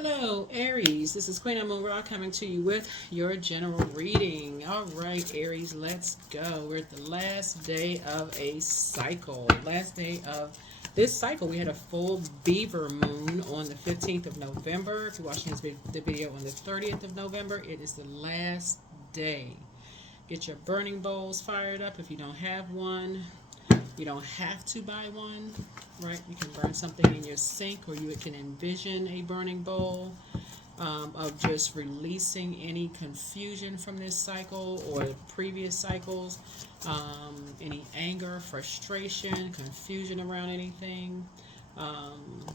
Hello, Aries. This is Queen Amun Ra coming to you with your general reading. All right, Aries, let's go. We're at the last day of a cycle. Last day of this cycle. We had a full beaver moon on the 15th of November. If you're watching the video on the 30th of November, it is the last day. Get your burning bowls fired up if you don't have one. You don't have to buy one, right? You can burn something in your sink, or you can envision a burning bowl of just releasing any confusion from this cycle or previous cycles, any anger, frustration, confusion around anything, um,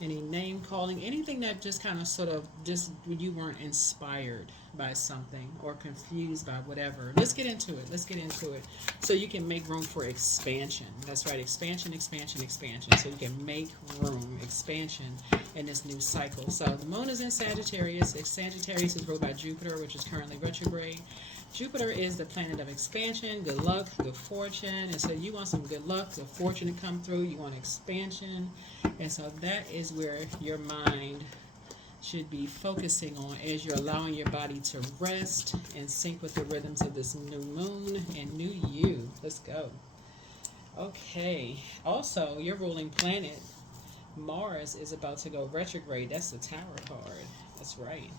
any name calling, anything that just kind of sort of just you weren't inspired by something or confused by whatever. Let's get into it. Let's get into it. So you can make room for expansion. That's right. Expansion, expansion, expansion. So you can make room, expansion in this new cycle. So the moon is in Sagittarius. Sagittarius is ruled by Jupiter, which is currently retrograde. Jupiter is the planet of expansion, good luck, good fortune. And so you want some good luck, good fortune to come through. You want expansion. And so that is where your mind should be focusing on as you're allowing your body to rest and sync with the rhythms of this new moon and new you. Let's go. Okay. Also, your ruling planet, Mars, is about to go retrograde. That's the Tower card. That's right.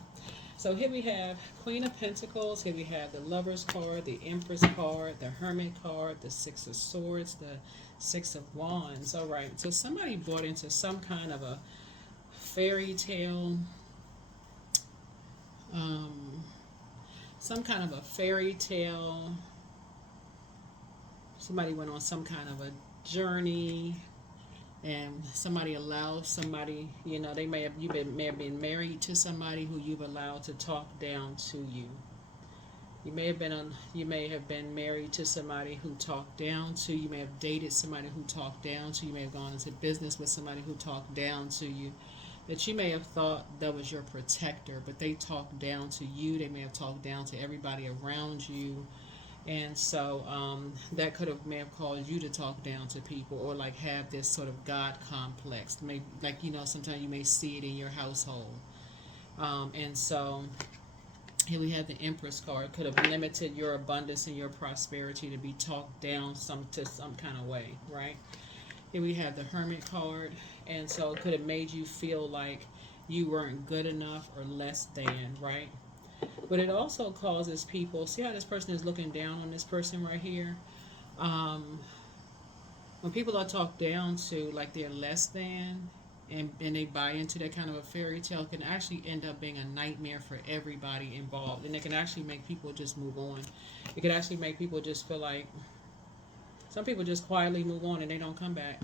So here we have Queen of Pentacles. Here we have the Lover's card, the Empress card, the Hermit card, the Six of Swords, the Six of Wands. All right. So somebody bought into some kind of a fairy tale, some kind of a fairy tale. Somebody went on some kind of a journey, and somebody allowed somebody, they may have may have been married to somebody who you've allowed to talk down to you. You may have been married to somebody who talked down to you. You may have dated somebody who talked down to you. You may have gone into business with somebody who talked down to you. That you may have thought that was your protector, but they talked down to you. They may have talked down to everybody around you. And so that may have caused you to talk down to people, or like have this sort of God complex. Maybe, like, sometimes you may see it in your household. And so here we have the Empress card. Could have limited your abundance and your prosperity to be talked down some kind of way, right? Here we have the Hermit card. And so it could have made you feel like you weren't good enough or less than, right? But it also causes people, see how this person is looking down on this person right here? When people are talked down to like they're less than, and they buy into that kind of a fairy tale, can actually end up being a nightmare for everybody involved. And it can actually make people just move on. It can actually make people just feel like, some people just quietly move on and they don't come back.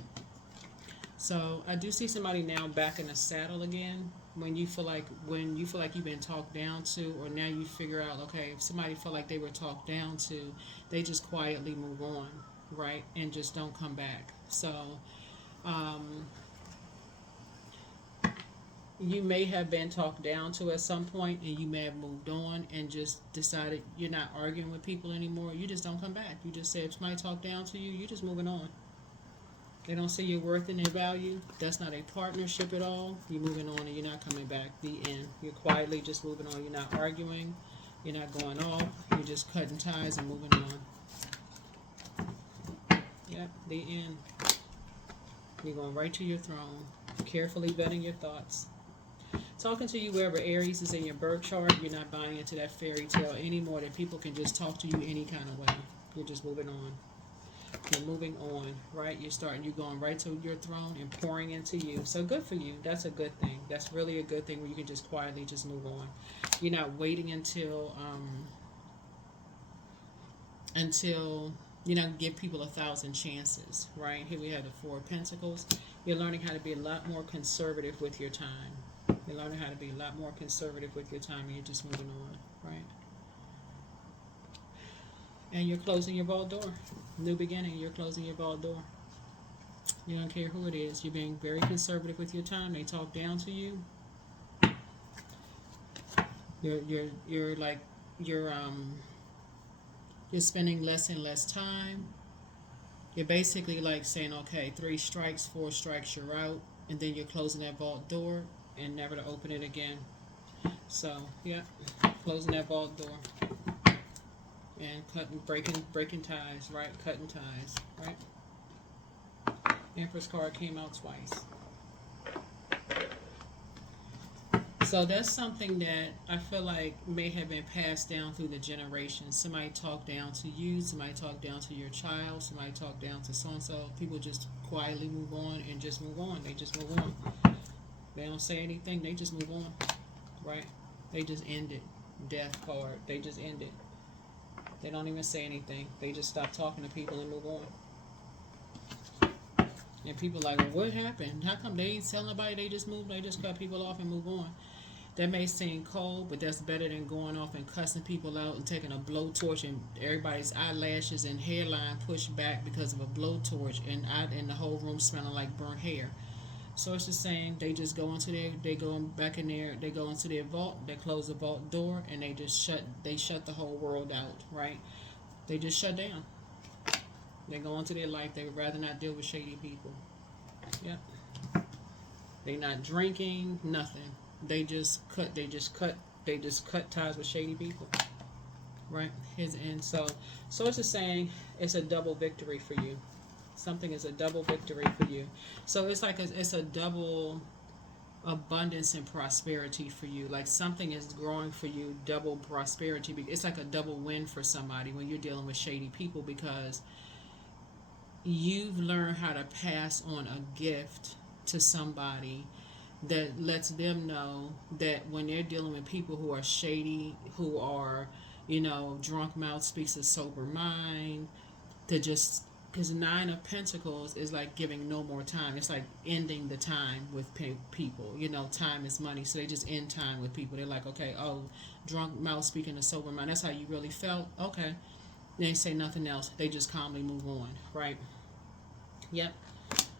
So I do see somebody now back in the saddle again. When you feel like you've been talked down to, or now you figure out, okay, if somebody felt like they were talked down to, they just quietly move on, right, and just don't come back. So you may have been talked down to at some point, and you may have moved on and just decided you're not arguing with people anymore. You just don't come back. You just say, if somebody talked down to you, you're just moving on. They don't see your worth and their value. That's not a partnership at all. You're moving on and you're not coming back. The end. You're quietly just moving on. You're not arguing. You're not going off. You're just cutting ties and moving on. Yep, the end. You're going right to your throne. Carefully vetting your thoughts. Talking to you wherever Aries is in your birth chart. You're not buying into that fairy tale anymore that people can just talk to you any kind of way. You're just moving on. You're moving on, right? You're going right to your throne and pouring into you. So good for you. That's a good thing. That's really a good thing, where you can just quietly just move on. You're not waiting until give people 1,000 chances, right? Here we have the Four of Pentacles. You're learning how to be a lot more conservative with your time. You're learning how to be a lot more conservative with your time, and you're just moving on, right? And you're closing your vault door. New beginning, you're closing your vault door. You don't care who it is. You're being very conservative with your time. They talk down to you. You're spending less and less time. You're basically like saying, okay, 3 strikes, 4 strikes, you're out. and then you're closing that vault door and never to open it again. So yeah, closing that vault door and cutting, breaking ties, right? Cutting ties, right? Empress card came out twice. So that's something that I feel like may have been passed down through the generations. Somebody talked down to you, somebody talked down to your child, somebody talked down to so and so. People just quietly move on and just move on. They just move on. They don't say anything, they just move on. Right? They just end it. Death card. They just end it. They don't even say anything. They just stop talking to people and move on. And people like, well, what happened? How come they ain't tell nobody? They just moved. They just cut people off and move on. That may seem cold, but that's better than going off and cussing people out and taking a blowtorch and everybody's eyelashes and hairline pushed back because of a blowtorch and the whole room smelling like burnt hair. So it's just saying they just go into they go back in there, they go into their vault, they close the vault door, and they shut the whole world out, right? They just shut down. They go into their life. They would rather not deal with shady people. Yep. They not drinking, nothing. They just cut ties with shady people. Right? So it's just saying it's a double victory for you. Something is a double victory for you. So it's like it's a double abundance and prosperity for you. Like something is growing for you, double prosperity. It's like a double win for somebody when you're dealing with shady people, because you've learned how to pass on a gift to somebody that lets them know that when they're dealing with people who are shady, who are, drunk mouth speaks a sober mind, to just, because Nine of Pentacles is like giving no more time. It's like ending the time with people. Time is money, so they just end time with people. They're like, okay, oh, drunk mouth speaking a sober mind. That's how you really felt. Okay, they say nothing else. They just calmly move on, right? Yep.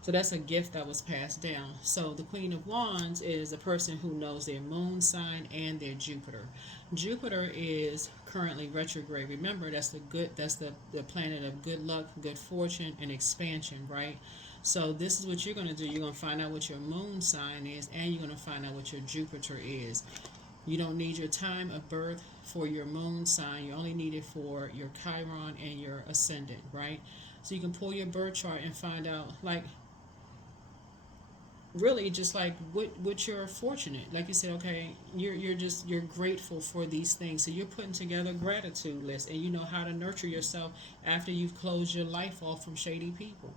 So that's a gift that was passed down. So the Queen of Wands is a person who knows their moon sign and their Jupiter. Jupiter is currently retrograde. Remember, that's the planet of good luck, good fortune, and expansion, right? So this is what you're going to do. You're going to find out what your moon sign is, and you're going to find out what your Jupiter is. You don't need your time of birth for your moon sign. You only need it for your Chiron and your ascendant, right? So you can pull your birth chart and find out, like, really just like what you're fortunate. Like you said, okay, you're grateful for these things. So you're putting together a gratitude list, and you know how to nurture yourself after you've closed your life off from shady people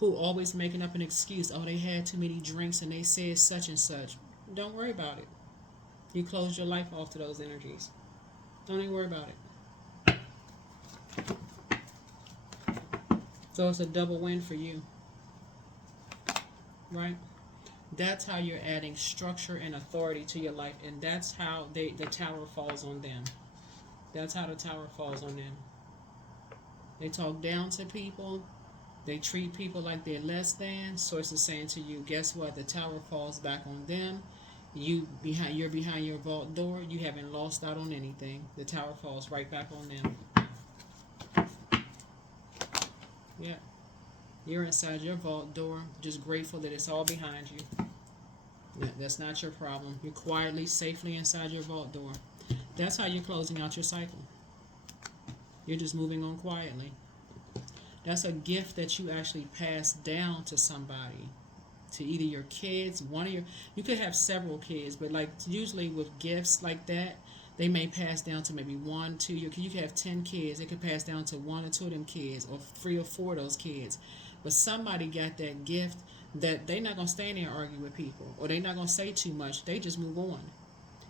who always making up an excuse. Oh, they had too many drinks and they said such and such. Don't worry about it. You closed your life off to those energies. Don't even worry about it. So it's a double win for you. Right? That's how you're adding structure and authority to your life, and that's how the tower falls on them. That's how the tower falls on them. They talk down to people. They treat people like they're less than. Source is saying to you, guess what? The tower falls back on them. You're behind your vault door. You haven't lost out on anything. The tower falls right back on them. Yeah. You're inside your vault door, just grateful that it's all behind you. That's not your problem. You're quietly, safely inside your vault door. That's how you're closing out your cycle. You're just moving on quietly. That's a gift that you actually passed down to somebody, to either your kids, you could have several kids, but like usually with gifts like that, they may pass down to maybe one, two. You could have 10 kids. It could pass down to one or two of them kids, or 3 or 4 of those kids. But somebody got that gift that they're not going to stand there and argue with people, or they're not going to say too much. They just move on.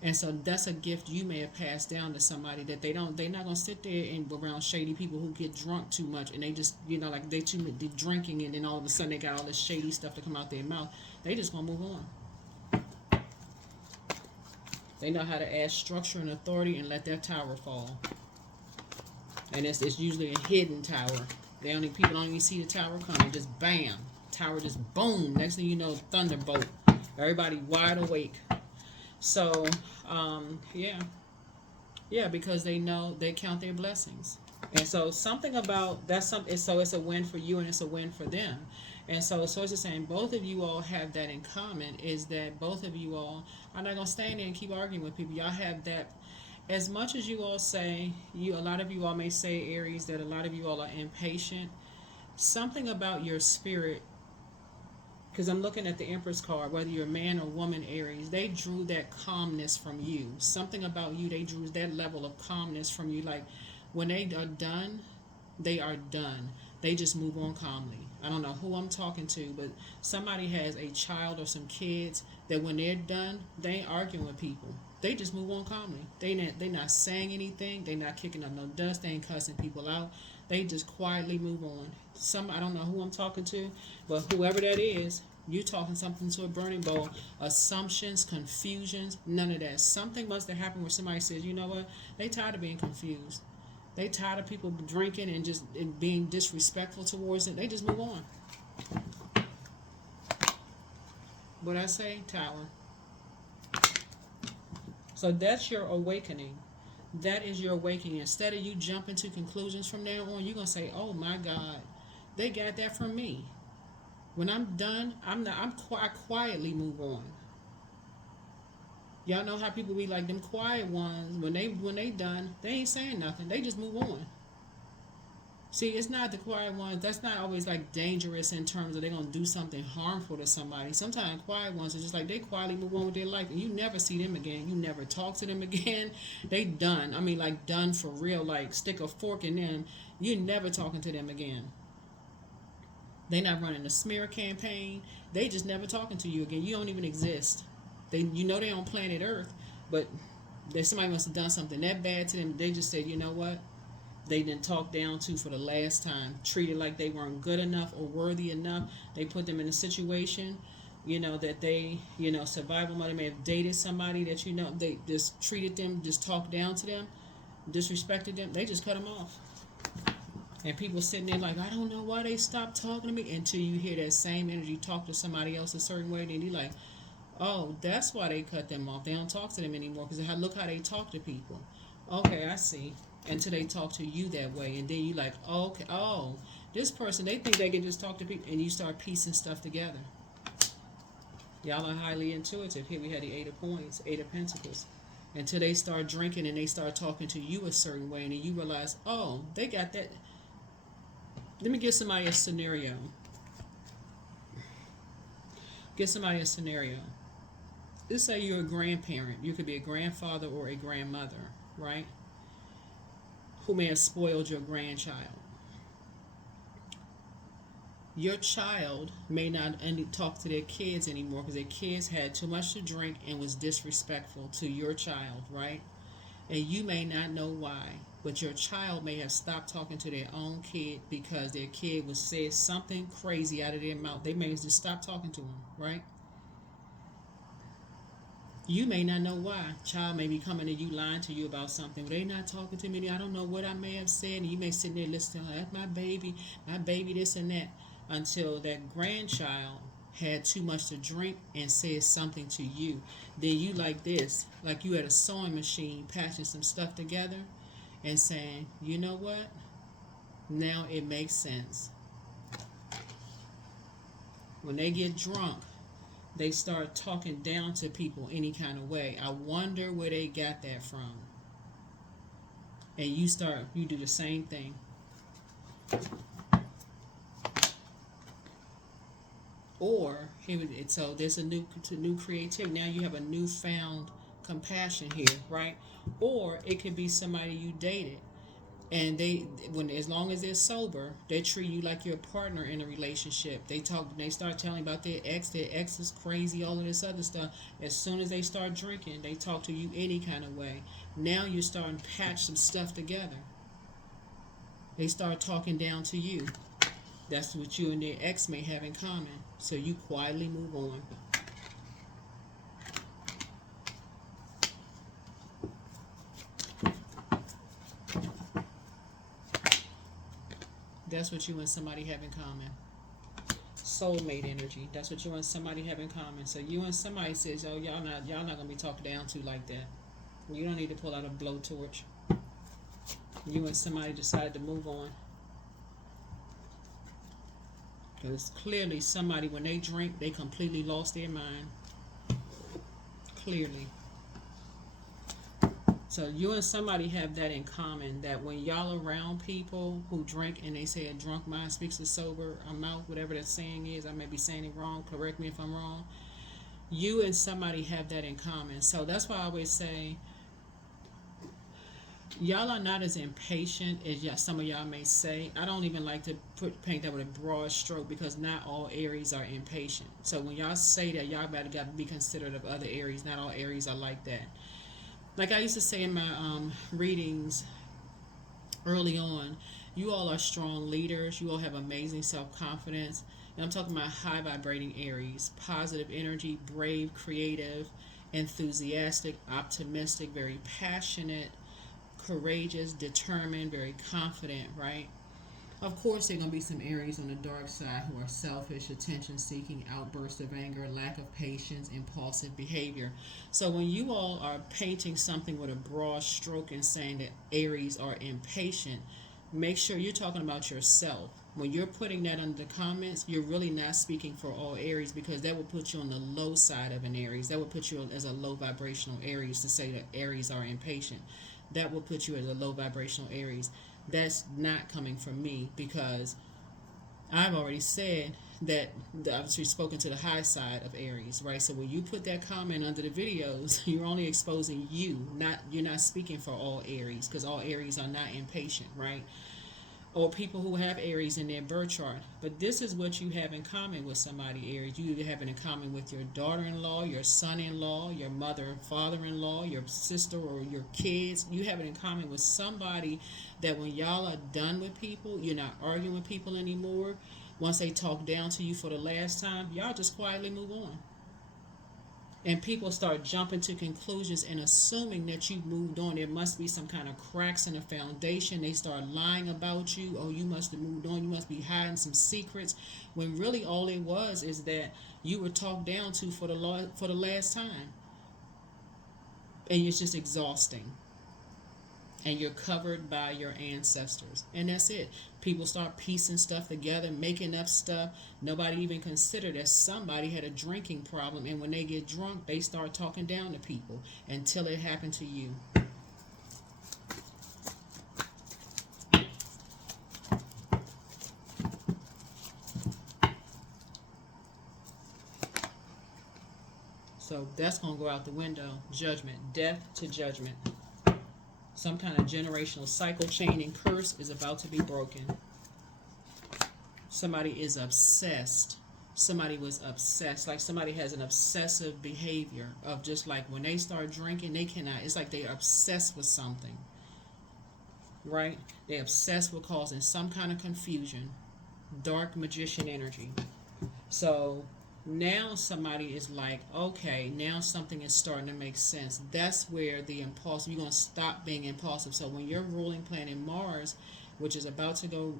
And so that's a gift you may have passed down to somebody, that they're not going to sit there and around shady people who get drunk too much, and they just, like they're drinking, and then all of a sudden they got all this shady stuff to come out their mouth. They just going to move on. They know how to add structure and authority and let that tower fall. And it's usually a hidden tower. People don't even see the tower coming. Just bam. Tower just boom. Next thing you know, thunderbolt. Everybody wide awake. So, yeah. Yeah, because they know, they count their blessings. And so something about so it's a win for you and it's a win for them. And so the source is saying both of you all have that in common, is that both of you all, I'm not gonna stand there and keep arguing with people. Y'all have that. As much as you all say, a lot of you all may say, Aries, that a lot of you all are impatient. Something about your spirit, because I'm looking at the Empress card, whether you're a man or woman, Aries, they drew that calmness from you. Something about you, they drew that level of calmness from you. Like when they are done, they are done. They just move on calmly. I don't know who I'm talking to, but somebody has a child or some kids that when they're done, they ain't arguing with people. They just move on calmly. They not saying anything. They not kicking up no dust. They ain't cussing people out. They just quietly move on. I don't know who I'm talking to, but whoever that is, you talking something to a burning bowl. Assumptions, confusions, none of that. Something must have happened where somebody says, you know what? They tired of being confused. They tired of people drinking and just being disrespectful towards it. They just move on. What I say, Tower. So that's your awakening. That is your awakening. Instead of you jumping to conclusions from now on, you're gonna say, "Oh my God, they got that from me." When I'm done, I quietly move on. Y'all know how people be like them quiet ones. When they done, they ain't saying nothing. They just move on. See, it's not the quiet ones. That's not always like dangerous in terms of they're gonna do something harmful to somebody. Sometimes quiet ones are just like they quietly move on with their life, and you never see them again. You never talk to them again. They done. I mean, like done for real. Like stick a fork in them. You're never talking to them again. They not running a smear campaign. They just never talking to you again. You don't even exist. They on planet Earth, but somebody must have done something that bad to them. They just said, you know what? They didn't talk down to for the last time. Treated like they weren't good enough or worthy enough. They put them in a situation, that they, survival mode. They may have dated somebody that they just treated them, just talked down to them, disrespected them. They just cut them off. And people sitting there like, I don't know why they stopped talking to me, until you hear that same energy talk to somebody else a certain way. Then you're like, oh, that's why they cut them off. They don't talk to them anymore because look how they talk to people. Okay, I see. Until they talk to you that way. And then you like, okay, oh, this person, they think they can just talk to people. And you start piecing stuff together. Y'all are highly intuitive. Here we had the Eight of Coins, Eight of Pentacles. Until they start drinking and they start talking to you a certain way. And then you realize, oh, they got that. Let me give somebody a scenario. Give somebody a scenario. Let's say you're a grandparent. You could be a grandfather or a grandmother, right? Who may have spoiled your grandchild. Your child may not talk to their kids anymore because their kids had too much to drink and was disrespectful to your child, right? And you may not know why, but your child may have stopped talking to their own kid because their kid was said something crazy out of their mouth. They may just stop talking to them, right? You may not know why. Child may be coming to you, lying to you about something. They not talking to me. I don't know what I may have said. And you may sit there listening, that's my baby, this and that. Until that grandchild had too much to drink and said something to you. Then you like this, like you had a sewing machine patching some stuff together and saying, you know what? Now it makes sense. When they get drunk, they start talking down to people any kind of way. I wonder where they got that from. And you do the same thing. Or, so there's a new creativity. Now you have a newfound compassion here, right? Or it could be somebody you dated. And as long as they're sober, they treat you like you're a partner in a relationship. They start telling about their ex is crazy, all of this other stuff. As soon as they start drinking, they talk to you any kind of way. Now you're starting to patch some stuff together. They start talking down to you. That's what you and their ex may have in common. So you quietly move on. That's what you and somebody have in common. Soulmate energy. That's what you and somebody have in common. So you and somebody says, oh, y'all not gonna be talked down to like that. You don't need to pull out a blowtorch. You and somebody decide to move on. Because clearly somebody, when they drink, they completely lost their mind. Clearly. So you and somebody have that in common, that when y'all around people who drink and they say a drunk mind speaks a sober mouth, whatever that saying is, I may be saying it wrong, correct me if I'm wrong. You and somebody have that in common. So that's why I always say, y'all are not as impatient as some of y'all may say. I don't even like to paint that with a broad stroke, because not all Aries are impatient. So when y'all say that, y'all better got to be considerate of other Aries. Not all Aries are like that. Like I used to say in my readings early on, you all are strong leaders. You all have amazing self-confidence. And I'm talking about high vibrating Aries. Positive energy, brave, creative, enthusiastic, optimistic, very passionate, courageous, determined, very confident, right? Of course, there are going to be some Aries on the dark side who are selfish, attention-seeking, outbursts of anger, lack of patience, impulsive behavior. So when you all are painting something with a broad stroke and saying that Aries are impatient, make sure you're talking about yourself. When you're putting that under the comments, you're really not speaking for all Aries, because that will put you on the low side of an Aries. That will put you as a low vibrational Aries to say that Aries are impatient. That will put you as a low vibrational Aries. That's not coming from me, because I've already said that I've spoken to the high side of Aries, right? So when you put that comment under the videos, you're only exposing you, you're not speaking for all Aries, because all Aries are not impatient, right? Or people who have Aries in their birth chart. But this is what you have in common with somebody, Aries. You either have it in common with your daughter-in-law, your son-in-law, your mother and father-in-law, your sister or your kids. You have it in common with somebody that when y'all are done with people, you're not arguing with people anymore. Once they talk down to you for the last time, y'all just quietly move on. And people start jumping to conclusions and assuming that you've moved on. There must be some kind of cracks in the foundation. They start lying about you. Oh, you must have moved on. You must be hiding some secrets. When really all it was is that you were talked down to for the last time. And it's just exhausting. And you're covered by your ancestors. And that's it. People start piecing stuff together, making up stuff. Nobody even considered that somebody had a drinking problem. And when they get drunk, they start talking down to people until it happened to you. So that's going to go out the window. Judgment. Death to judgment. Some kind of generational cycle, chain, and curse is about to be broken. Somebody is obsessed. Somebody was obsessed. Like somebody has an obsessive behavior of just like when they start drinking, they cannot. It's like they're obsessed with something. Right? They're obsessed with causing some kind of confusion. Dark magician energy. So now somebody is like, okay, now something is starting to make sense. That's where the impulsive, you're going to stop being impulsive. So when your ruling planet Mars, which is about to go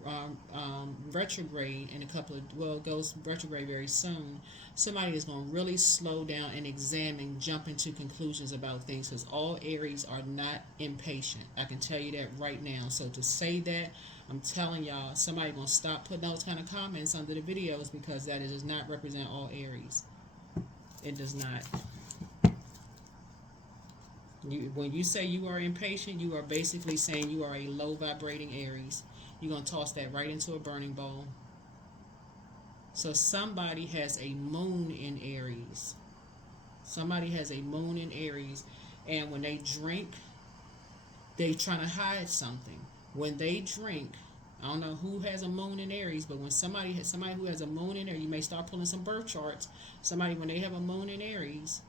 retrograde in a couple of, well, it goes retrograde very soon, somebody is going to really slow down and examine, jump into conclusions about things, because all Aries are not impatient. I can tell you that right now. So to say that, I'm telling y'all, somebody going to stop putting those kind of comments under the videos, because that does not represent all Aries. It does not. When you say you are impatient, you are basically saying you are a low vibrating Aries. You're going to toss that right into a burning bowl. So somebody has a moon in Aries. Somebody has a moon in Aries. And when they drink, they're trying to hide something. When they drink, I don't know who has a moon in Aries, but when somebody who has a moon in Aries, you may start pulling some birth charts. Somebody, when they have a moon in Aries,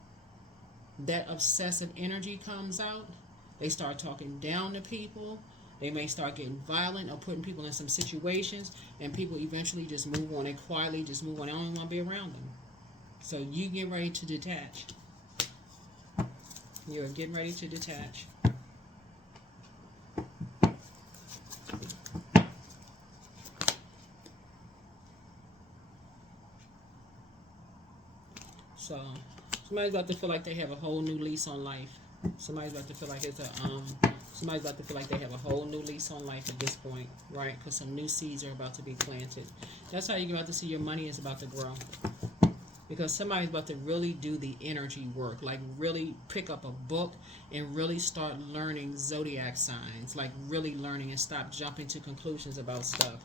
that obsessive energy comes out. They start talking down to people. They may start getting violent or putting people in some situations, and people eventually just move on. They quietly just move on. They don't even want to be around them. So you get ready to detach. You're getting ready to detach. So somebody's about to feel like they have a whole new lease on life. Somebody's about to feel like it's Somebody's about to feel like they have a whole new lease on life at this point, right? Because some new seeds are about to be planted. That's how you're about to see your money is about to grow. Because somebody's about to really do the energy work, like really pick up a book and really start learning zodiac signs, like really learning, and stop jumping to conclusions about stuff,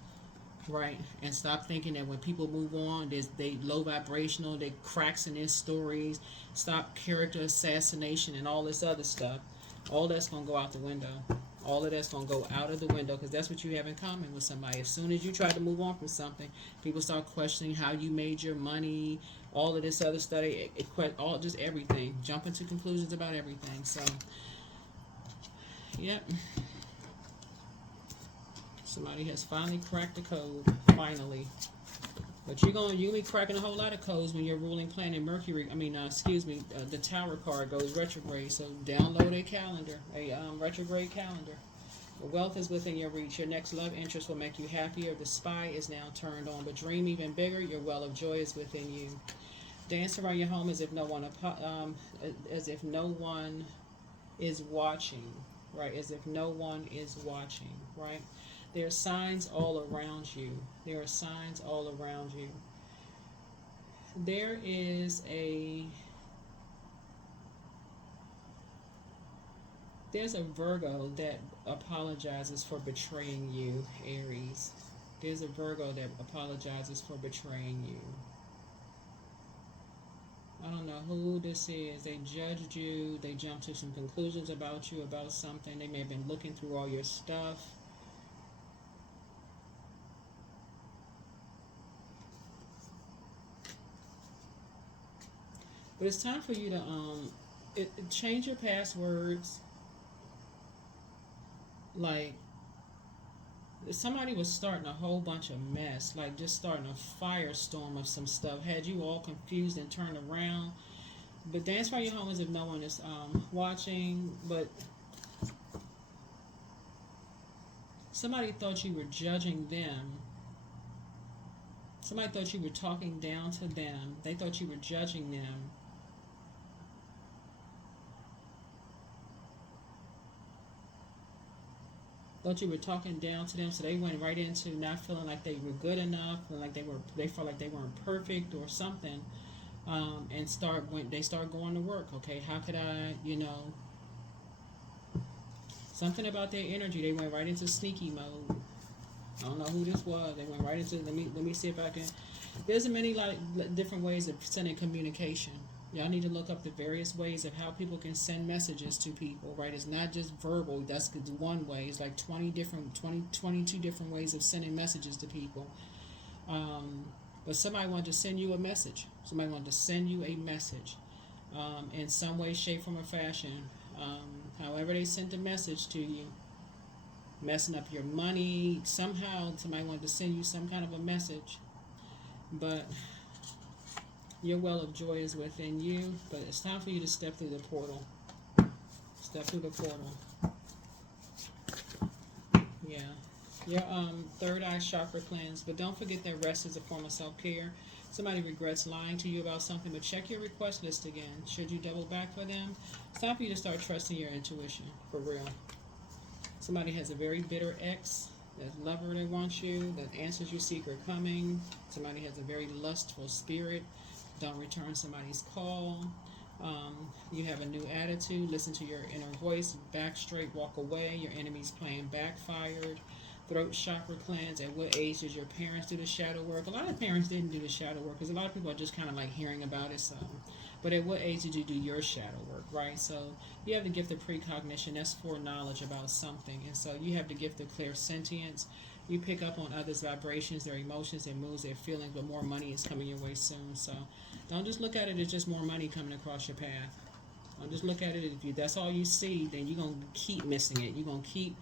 right? And stop thinking that when people move on, they low vibrational, they cracks in their stories. Stop character assassination and all this other stuff. All that's gonna go out the window. All of that's gonna go out of the window, because that's what you have in common with somebody. As soon as you try to move on from something, people start questioning how you made your money, all of this other stuff, all just everything, jumping to conclusions about everything. So, yep, somebody has finally cracked the code. Finally. But you'll be cracking a whole lot of codes when your ruling planet Mercury, the Tower card goes retrograde. So download a calendar, a retrograde calendar. The wealth is within your reach. Your next love interest will make you happier. The spy is now turned on. But dream even bigger. Your well of joy is within you. Dance around your home as if no one is watching, right? As if no one is watching, right? There are signs all around you. There are signs all around you. There's a Virgo that apologizes for betraying you, Aries. There's a Virgo that apologizes for betraying you. I don't know who this is. They judged you. They jumped to some conclusions about you, about something. They may have been looking through all your stuff. But it's time for you to change your passwords. Like, somebody was starting a whole bunch of mess, like just starting a firestorm of some stuff, had you all confused and turned around. But dance around your home as if no one is watching. But somebody thought you were judging them. Somebody thought you were talking down to them. They thought you were judging them. Thought you were talking down to them, so they went right into not feeling like they were good enough, and like they felt like they weren't perfect or something, and they start going to work. Okay, how could I, something about their energy? They went right into sneaky mode. I don't know who this was. They went right into let me see if I can. There's many different ways of sending communication. Y'all need to look up the various ways of how people can send messages to people, right? It's not just verbal. That's one way. It's like 22 different ways of sending messages to people. But somebody wanted to send you a message. Somebody wanted to send you a message in some way, shape, form, or fashion. However they sent the message to you, messing up your money. Somehow somebody wanted to send you some kind of a message. But your well of joy is within you, but it's time for you to step through the portal. Step through the portal. Yeah. Your third eye chakra cleanse, but don't forget that rest is a form of self-care. Somebody regrets lying to you about something, but check your request list again. Should you double back for them? It's time for you to start trusting your intuition, for real. Somebody has a very bitter ex, that lover that wants you, that answers you seek are coming. Somebody has a very lustful spirit. Don't return somebody's call. You have a new attitude. Listen to your inner voice. Back straight, walk away. Your enemy's plan backfired. Throat chakra cleanse. At what age did your parents do the shadow work? A lot of parents didn't do the shadow work because a lot of people are just kind of like hearing about it. So, but at what age did you do your shadow work, right? So you have the gift of precognition. That's foreknowledge about something. And so you have the gift of clairsentience. You pick up on others' vibrations, their emotions, their moods, their feelings, but more money is coming your way soon. So don't just look at it as just more money coming across your path. Don't just look at it if that's all you see, then you're going to keep missing it. You're going to keep...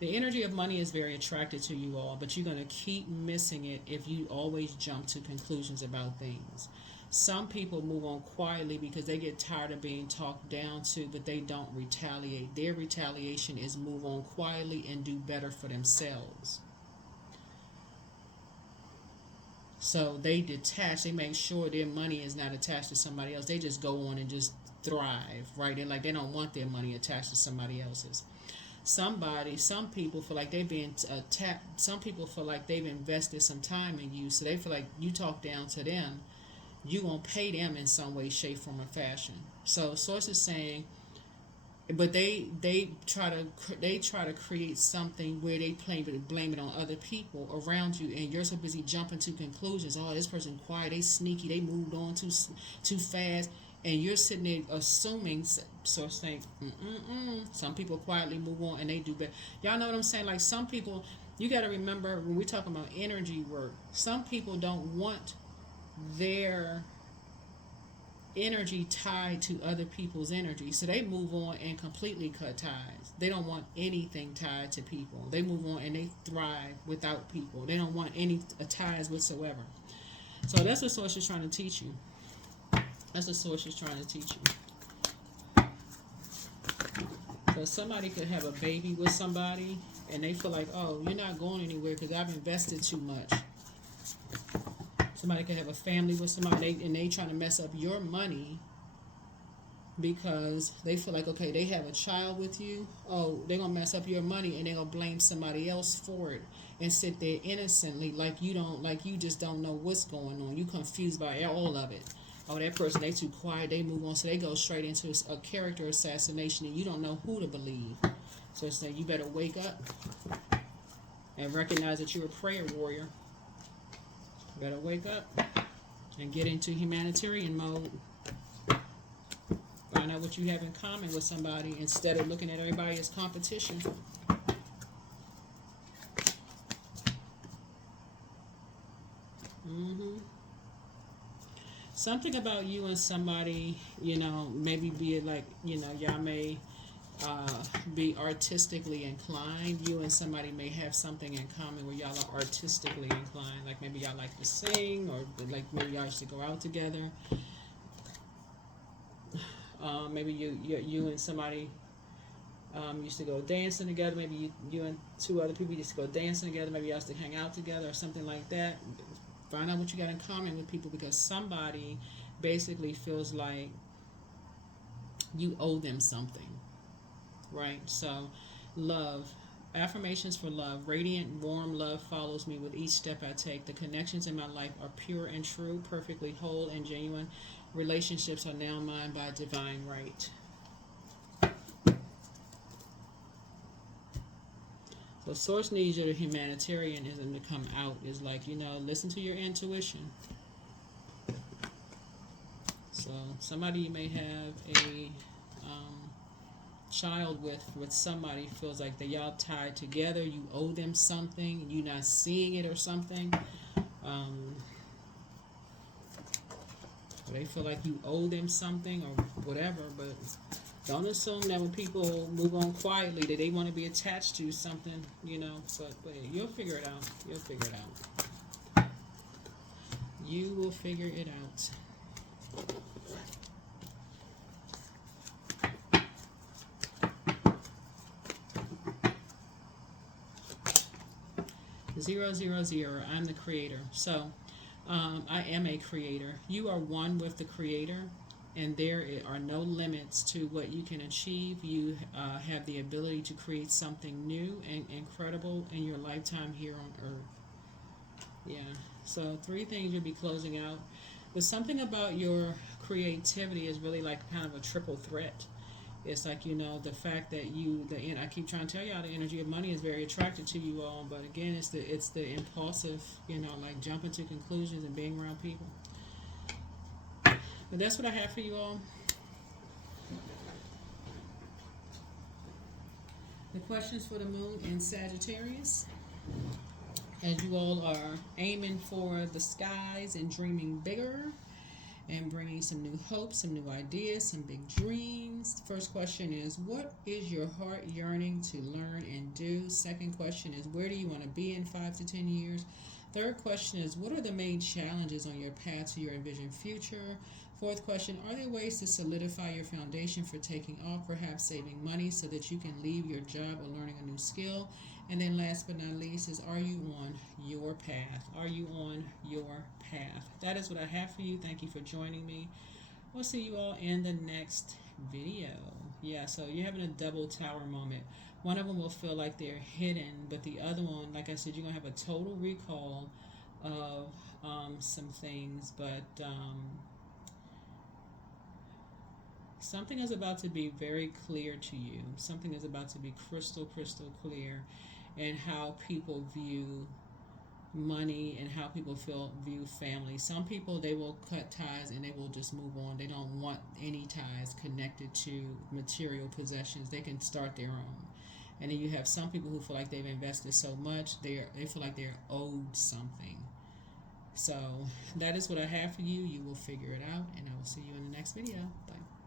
The energy of money is very attracted to you all, but you're going to keep missing it if you always jump to conclusions about things. Some people move on quietly because they get tired of being talked down to, but they don't retaliate. Their retaliation is move on quietly and do better for themselves. So they detach. They make sure their money is not attached to somebody else. They just go on and just thrive, right? They don't want their money attached to somebody else's. some people feel like they've been tapped. Some people feel like they've invested some time in you, so they feel like you talk down to them, you gonna pay them in some way, shape, form, or fashion. So source is saying, but they try to create something where they blame it on other people around you, and you're so busy jumping to conclusions. Oh, this person quiet, they sneaky, they moved on too fast, and you're sitting there assuming. So saying, some people quietly move on and they do better. Y'all know what I'm saying? Like some people, you got to remember when we're talking about energy work. Some people don't want their energy tied to other people's energy. So they move on and completely cut ties. They don't want anything tied to people. They move on and they thrive without people. They don't want any ties whatsoever. So that's what source is trying to teach you. That's what source is trying to teach you. So somebody could have a baby with somebody and they feel like, oh, you're not going anywhere because I've invested too much. Somebody could have a family with somebody and they trying to mess up your money because they feel like, okay, they have a child with you. Oh, they're going to mess up your money and they're going to blame somebody else for it and sit there innocently like you just don't know what's going on. You confused by all of it. Oh, that person, they too quiet, they move on. So they go straight into a character assassination and you don't know who to believe. So it's like you better wake up and recognize that you're a prayer warrior. You better wake up and get into humanitarian mode. Find out what you have in common with somebody instead of looking at everybody as competition. Something about you and somebody, maybe be it like, y'all may be artistically inclined. You and somebody may have something in common where y'all are artistically inclined. Like maybe y'all like to sing, or like maybe y'all used to go out together. Maybe you and somebody used to go dancing together. Maybe you and two other people used to go dancing together. Maybe y'all used to hang out together or something like that. Find out what you got in common with people, because somebody basically feels like you owe them something. Right? So, love. Affirmations for love. Radiant, warm love follows me with each step I take. The connections in my life are pure and true, perfectly whole and genuine. Relationships are now mine by divine right. So, source needs your humanitarianism to come out. Is like, listen to your intuition. So, somebody you may have a child with somebody feels like that y'all tied together, you owe them something, you're not seeing it or something. They feel like you owe them something or whatever, but don't assume that when people move on quietly that they want to be attached to something, but you'll figure it out. You'll figure it out. You will figure it out. 000. I'm the creator. So I am a creator. You are one with the creator, and there are no limits to what you can achieve. You have the ability to create something new and incredible in your lifetime here on earth. Yeah. So 3 things you'll be closing out. But something about your creativity is really like kind of a triple threat. It's like, the fact that I keep trying to tell y'all the energy of money is very attracted to you all, but again, it's the impulsive, like jumping to conclusions and being around people. But that's what I have for you all. The questions for the moon in Sagittarius. As you all are aiming for the skies and dreaming bigger, and bringing some new hope, some new ideas, some big dreams. First question is, what is your heart yearning to learn and do? Second question is, where do you want to be in 5 to 10 years? Third question is, what are the main challenges on your path to your envisioned future? Fourth question, are there ways to solidify your foundation for taking off, perhaps saving money so that you can leave your job or learning a new skill? And then last but not least is, are you on your path? Are you on your path? That is what I have for you. Thank you for joining me. We'll see you all in the next video. Yeah, so you're having a double tower moment. One of them will feel like they're hidden, but the other one, like I said, you're going to have a total recall of some things, but something is about to be very clear to you. Something is about to be crystal clear in how people view money and how people view family. Some people, they will cut ties and they will just move on. They don't want any ties connected to material possessions. They can start their own. And then you have some people who feel like they've invested so much, they feel like they're owed something. So that is what I have for you. You will figure it out, and I will see you in the next video. Bye.